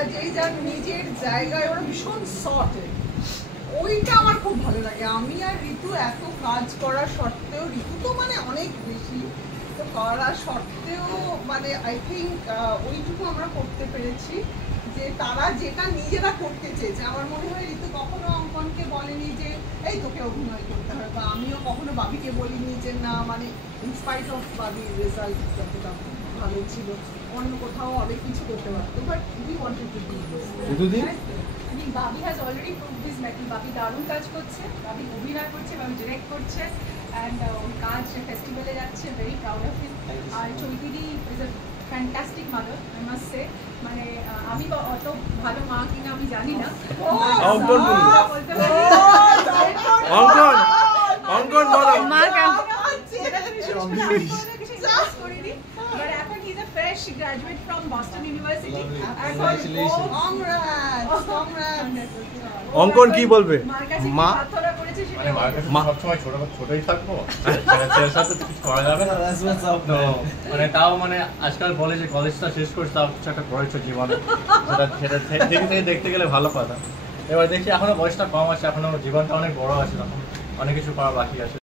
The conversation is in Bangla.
ওরা যেই যার নিজের জায়গায় ওরা ভীষণ সর্টেড, ওইটা আমার খুব ভালো লাগে। আমি আর ঋতু এত কাজ করা সত্ত্বেও, ঋতু তো মানে অনেক বেশি তো করা সত্ত্বেও মানে আই থিঙ্ক ওইটুকু আমরা করতে পেরেছি যে তারা যেটা নিজেরা করতে চেয়েছে। আমার মনে হয় ঋতু কখনো অঙ্কনকে বলেনি যে এই তোকে অভিনয় করতে হবে, বা আমিও কখনো বাবিকে বলিনি যে না, মানে ইনস্পাইট অফ বাবির রেজাল্ট যতটা ভালো ছিল অন্য কোথাও অনেক কিছু করতে পারতো, but we wanted to do this. Babi has already proved his mettle. Babi দারুণ কাজ করছে, বাবি অভিনয় করছে, বাবি ডিরেক্ট করছে, অ্যান্ড কাজ ফেস্টিভ্যালে যাচ্ছে, ভেরি প্রাউড অফ হিম। আর Chaitiri is a fantastic mother, I must say. মানে আমি অত ভালো মা কিনা আমি জানি না, বলতে পারি। But এখন he's a fresh graduate from Boston University. অঙ্কন কি বলবে? মা মানে মার কাছে সবসময় ছোটই থাকবো, ছেলের সাথে কিছু করা যাবে না। মানে তাও মানে আজকাল বলে যে কলেজটা শেষ করছে, তাও কিছু একটা করেছো জীবনে, সেটা থেকে দেখতে গেলে ভালো কথা। এবার দেখছি এখনো বয়সটা কম আছে, এখনো জীবনটা অনেক বড় আছে, অনেক কিছু করা বাকি আছে।